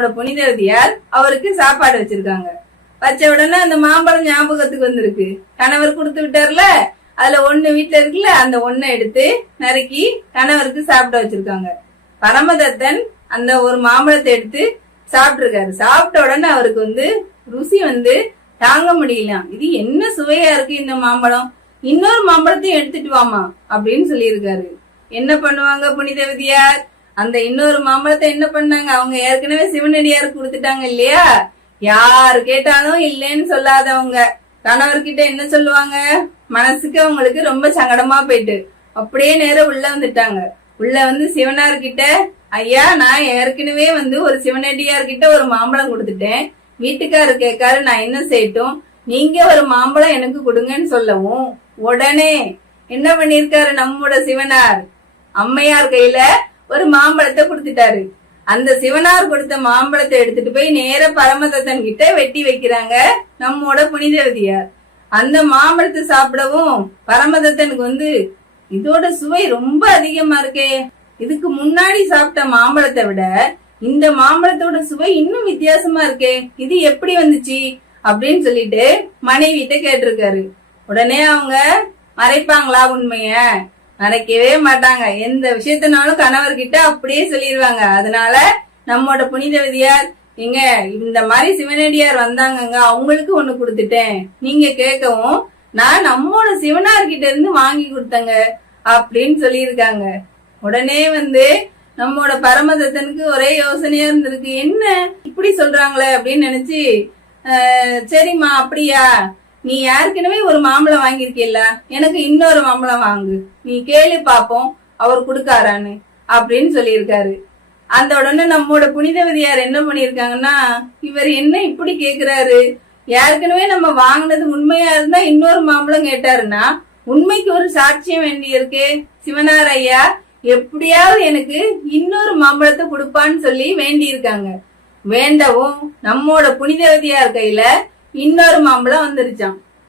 அவரோட புனிதவதியார் அவருக்கு சாப்பாடு வச்சிருக்காங்க. வச்ச உடனே அந்த மாம்பழம் ஞாபகத்துக்கு வந்திருக்கு. கணவர் கொடுத்து விட்டார்ல அதுல ஒண்ணு வீட்டுல இருக்குல்ல அந்த ஒண்ணை எடுத்து நறுக்கி கணவருக்கு சாப்பிட வச்சிருக்காங்க. பரமதத்தன் அந்த ஒரு மாம்பழத்தை எடுத்து சாப்பிட்டுருக்காரு. சாப்பிட்ட உடனே அவருக்கு வந்து ருசி வந்து தாங்க முடியலாம் இது என்ன சுவையா இருக்கு இந்த மாம்பழம்? இன்னொரு மாம்பழத்தையும் எடுத்துட்டு வாமா அப்படின்னு சொல்லியிருக்காரு. என்ன பண்ணுவாங்க புனிதவதியார் அந்த இன்னொரு மாம்பழத்தை என்ன பண்ணாங்க? அவங்க ஏற்கனவே சிவனடியாருக்கு கொடுத்துட்டாங்க இல்லையா? யாரு கேட்டாலும் இல்லைன்னு சொல்லாதவங்க. கணவர்கிட்ட என்ன சொல்லுவாங்க? மனசுக்கு அவங்களுக்கு ரொம்ப சங்கடமா போயிட்டு. அப்படியே நேரம் உள்ள வந்துட்டாங்க. உள்ள வந்து சிவனார் கிட்ட ஐயா நான் ஏற்கனவே வந்து ஒரு சிவனடியார் கிட்ட ஒரு மாம்பழம் கொடுத்துட்டேன். வீட்டுக்காரர் கேட்காரு நான் என்ன செய்யட்டும்? நீங்க ஒரு மாம்பழம் எனக்கு கொடுங்கன்னு சொல்லவும் உடனே என்ன பண்ணிருக்காரு நம்மோட சிவனார்? அம்மையார் கையில ஒரு மாம்பழத்தை கொடுத்துட்டாரு. அந்த சிவனார் கொடுத்த மாம்பழத்தை எடுத்துட்டு போய் நேர பரமதத்தன் கிட்ட வெட்டி வைக்கிறாங்க நம்மோட புனிதவதியார் அந்த மாம்பழத்தை சாப்பிடவும் பரமதத்தனுக்கு வந்து இதோட சுவை ரொம்ப அதிகமா இருக்கே. இதுக்கு முன்னாடி சாப்பிட்ட மாம்பழத்தை விட இந்த மாம்பழத்தோட சுவை இன்னும் வித்தியாசமா இருக்கே. இது எப்படி வந்துச்சு? அப்படின்னு சொல்லிட்டு மனைவிட்ட கேட்டிருக்காரு. உடனே அவங்க மறைப்பாங்களா உண்மைய? மறைக்கவே மாட்டாங்க. எந்த விஷயத்தினாலும் கணவர்கிட்ட அப்படியே சொல்லிடுவாங்க அதனால நம்மோட புனிதவதியார் நீங்க இந்த மாதிரி சிவனடியார் வந்தாங்கங்க. அவங்களுக்கு ஒண்ணு கொடுத்துட்டேன். நீங்க கேட்கவும் நான் நம்மோட சிவனார்கிட்ட இருந்து வாங்கி கொடுத்தங்க. அப்படின்னு சொல்லியிருக்காங்க. உடனே வந்து நம்மோட பரமதத்தனுக்கு ஒரே யோசனையா இருந்திருக்கு. என்ன? இப்படி சொல்றாங்களே? அப்படின்னு நினைச்சு சரிம்மா அப்படியா? நீ ஏற்கனவே ஒரு மாம்பழம் வாங்கியிருக்கீல்ல? எனக்கு இன்னொரு மாம்பழம் வாங்கு. நீ கேளு பாப்போம் அவர் கொடுக்காரான்னு அப்படின்னு சொல்லியிருக்காரு. அந்த உடனே நம்மோட புனிதவதியார் என்ன பண்ணிருக்காங்கன்னா இவர் என்ன இப்படி கேக்குறாரு? ஏற்கனவே நம்ம வாங்கினது உண்மையா இருந்தா இன்னொரு மாம்பழம் கேட்டாருன்னா உண்மைக்கு ஒரு சாட்சியம் வேண்டி இருக்கு சிவனார் ஐயா எப்படியாவது எனக்கு இன்னொரு மாம்பழத்தை கொடுப்பான்னு சொல்லி வேண்டி இருக்காங்க வேண்டவும் நம்மோட புனிதவதியார் கையில இன்னொரு மாம்பழம் வந்துருச்சான்